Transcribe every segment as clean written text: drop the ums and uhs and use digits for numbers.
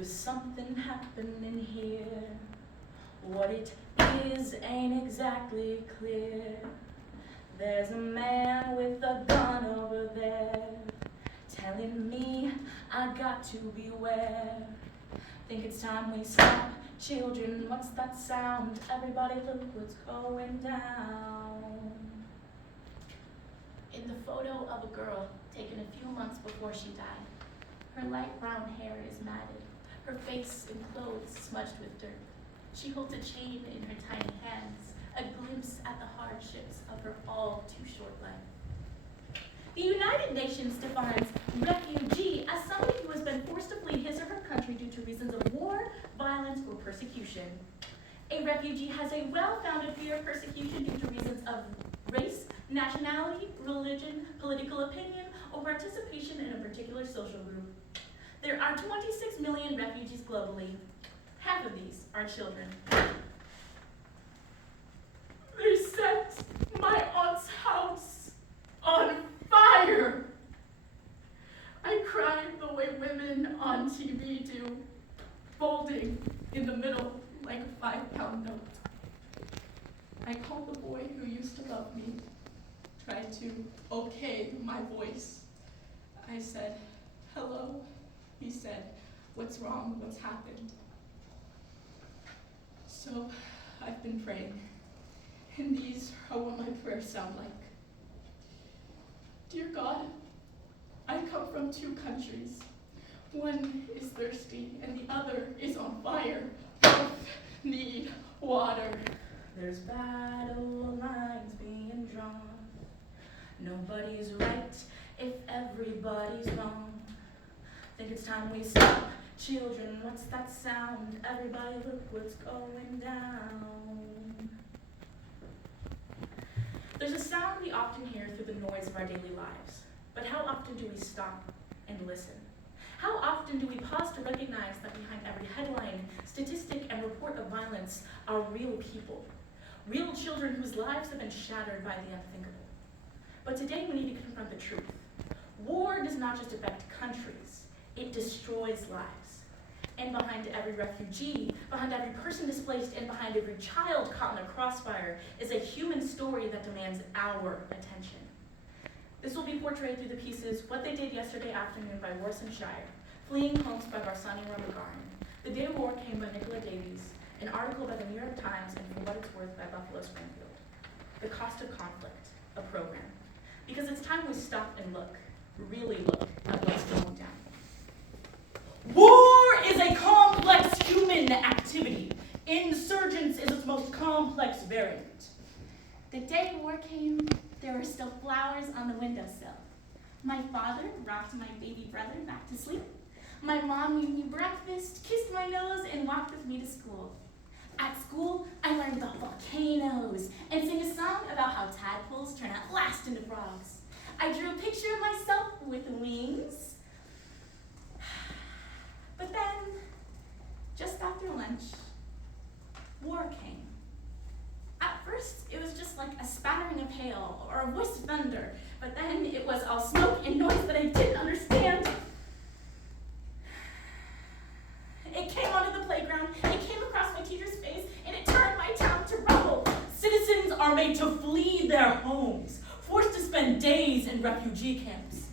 There's something happening here. What it is ain't exactly clear. There's a man with a gun over there, telling me I got to beware. Think it's time we stop. Children, what's that sound? Everybody look what's going down. In the photo of a girl taken a few months before she died, her light brown hair is matted, her face and clothes smudged with dirt. She holds a chain in her tiny hands, a glimpse at the hardships of her all too short life. The United Nations defines refugee as somebody who has been forced to flee his or her country due to reasons of war, violence, or persecution. A refugee has a well-founded fear of persecution due to reasons of race, nationality, religion, political opinion, or participation in a particular social group. There are 26 million refugees globally. Half of these are children. They set my aunt's house on fire. I cried the way women on TV do, folding in the middle like a 5-pound note. I called the boy who used to love me, tried to okay my voice. I said, "Hello." He said, "What's wrong? What's happened?" So I've been praying, and these are what my prayers sound like. Dear God, I come from 2 countries. One is thirsty, and the other is on fire. Both need water. There's battle lines being drawn. Nobody's right if everybody's wrong. Think it's time we stop. Children, what's that sound? Everybody look what's going down. There's a sound we often hear through the noise of our daily lives. But how often do we stop and listen? How often do we pause to recognize that behind every headline, statistic, and report of violence are real people? Real children whose lives have been shattered by the unthinkable. But today we need to confront the truth. War does not just affect countries, it destroys lives. And behind every refugee, behind every person displaced, and behind every child caught in a crossfire is a human story that demands our attention. This will be portrayed through the pieces What They Did Yesterday Afternoon by Warson Shire, Fleeing Homes by Varsani Ramagaran, The Day of War Came by Nicola Davies, an article by the New York Times, and For What It's Worth by Buffalo Springfield. The Cost of Conflict, a program. Because it's time we stop and look, really look at what's going down. War is a complex human activity. Insurgence is its most complex variant. The day war came, there were still flowers on the windowsill. My father rocked my baby brother back to sleep. My mom made me breakfast, kissed my nose, and walked with me to school. At school, I learned about volcanoes and sang a song about how tadpoles turn at last into frogs. I drew a picture of myself with wings. But then, just after lunch, war came. At first, it was just like a spattering of hail or a voice of thunder, but then it was all smoke and noise that I didn't understand. It came onto the playground, it came across my teacher's face, and it turned my town to rubble. Citizens are made to flee their homes, forced to spend days in refugee camps.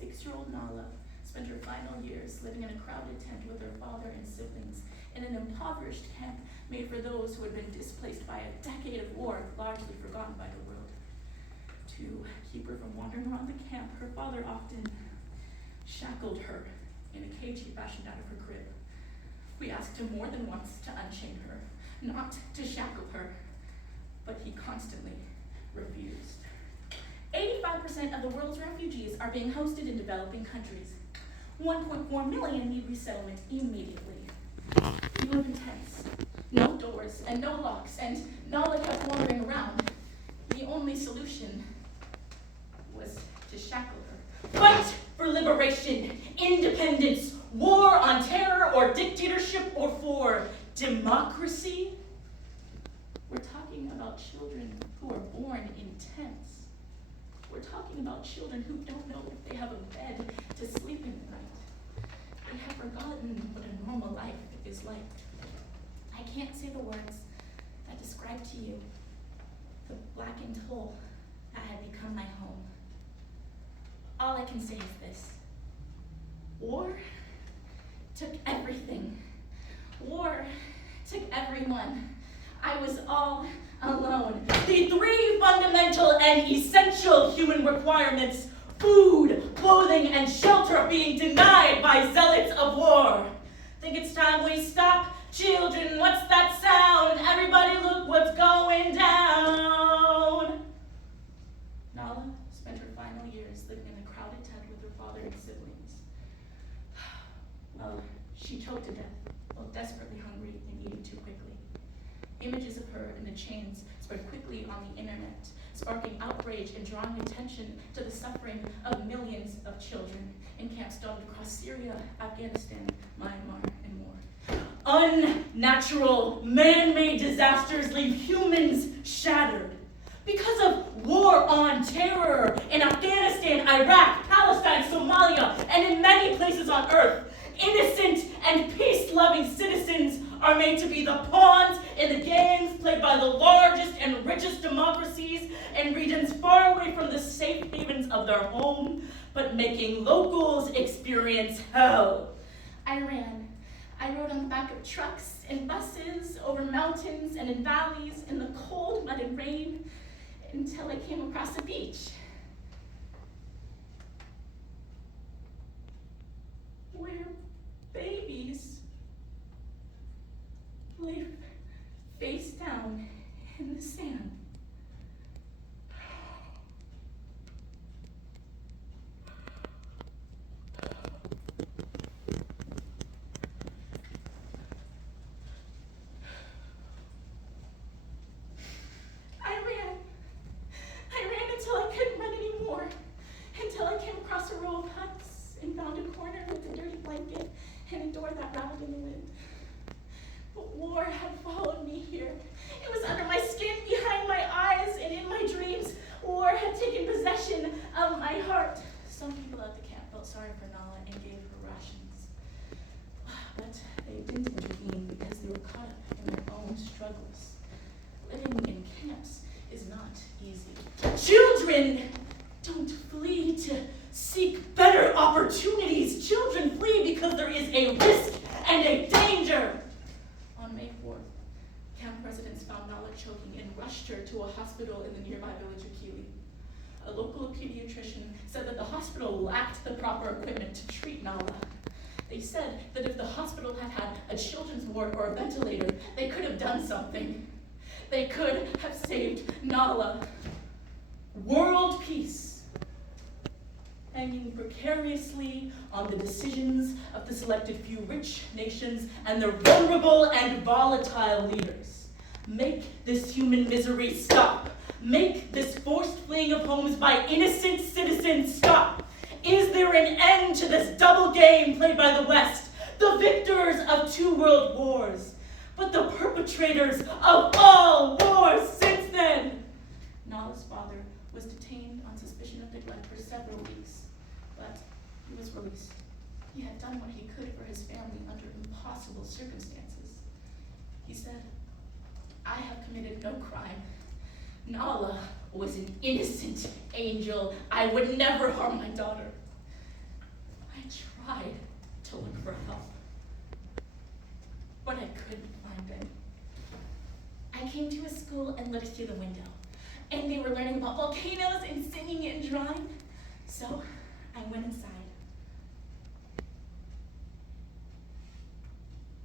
6-year-old Nala spent her final years living in a crowded tent with her father and siblings in an impoverished camp made for those who had been displaced by a decade of war, largely forgotten by the world. To keep her from wandering around the camp, her father often shackled her in a cage he fashioned out of her crib. We asked him more than once to unchain her, not to shackle her, but he constantly refused. 85% of the world's refugees are being hosted in developing countries. 1.4 million need resettlement immediately. We live in tents, no doors and no locks, and Nala kept wandering around. The only solution was to shackle her. Fight for liberation, independence, war on terror or dictatorship, or for democracy. We're talking about children who are born in tents. We're talking about children who don't know if they have a bed to sleep in at night. We have forgotten what a normal life is like. I can't say the words that describe to you the blackened hole that had become my home. All I can say is this. War took everything. War took everyone. I was all alone. The three fundamental and essential human requirements, food, clothing, and shelter, being denied by zealots of war. Think it's time we stop? Children, what's that sound? Everybody look what's going down. Nala spent her final years living in a crowded tent with her father and siblings. Well, she choked to death, while desperately hungry and eating too quickly. Images of her in the chains spread quickly on the internet, sparking outrage and drawing attention to the suffering of millions of children in camps dotted across Syria, Afghanistan, Myanmar, and more. Unnatural, man-made disasters leave humans shattered. Because of war on terror in Afghanistan, Iraq, Palestine, Somalia, and in many places on earth, innocent and peace-loving citizens are made to be the pawns in the games played by the largest and richest democracies in regions far away from the safe havens of their home, but making locals experience hell. I ran. I rode on the back of trucks and buses, over mountains and in valleys, in the cold, mud, and rain, until I came across a beach. Where babies lay face down in the sand. I ran until I couldn't run anymore, until I came across a row of huts and found a corner with a dirty blanket and a door that rattled in the wind. But war had followed me here. It was under my skin, behind my eyes, and in my dreams. War had taken possession of my heart. Some people at the camp felt sorry for Nala and gave her rations. But they didn't intervene because they were caught up in their own struggles. Living in camps is not easy. Children don't flee to seek better opportunities. Children flee because there is a risk and a danger. On May 4th, camp residents found Nala choking and rushed her to a hospital in the nearby village of Keeley. A local pediatrician said that the hospital lacked the proper equipment to treat Nala. They said that if the hospital had had a children's ward or a ventilator, they could have done something. They could have saved Nala. World peace, hanging precariously on the decisions of the selected few rich nations and their vulnerable and volatile leaders. Make this human misery stop. Make this forced fleeing of homes by innocent citizens stop. Is there an end to this double game played by the West, the victors of 2 world wars, but the perpetrators of all wars since then? Nala's father was detained on suspicion of neglect for several weeks, but he was released. He had done what he could for his family under impossible circumstances. He said, "I have committed no crime. Nala was an innocent angel. I would never harm my daughter. I tried to look for help, but I couldn't find it. I came to a school and looked through the window, and they were learning about volcanoes and singing and drawing, so I went inside.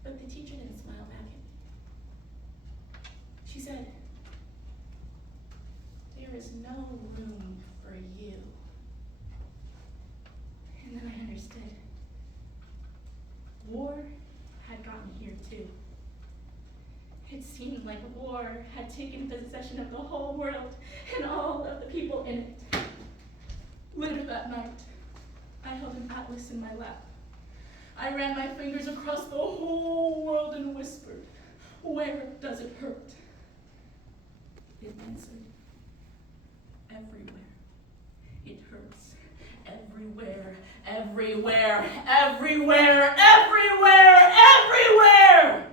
But the teacher didn't smile back at me. She said, "There is no room for you." And then I understood. War had gotten here too. It seemed like war had taken possession of the whole world and all of the people in it. Later that night, I held an atlas in my lap. I ran my fingers across the whole world and whispered, "Where does it hurt?" It answered, "Everywhere. It hurts everywhere, everywhere." everywhere, everywhere, everywhere, everywhere.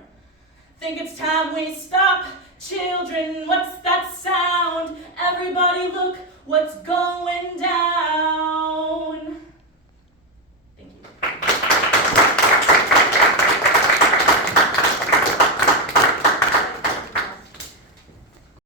Think it's time we stop. Children, what's that sound? Everybody look what's going down.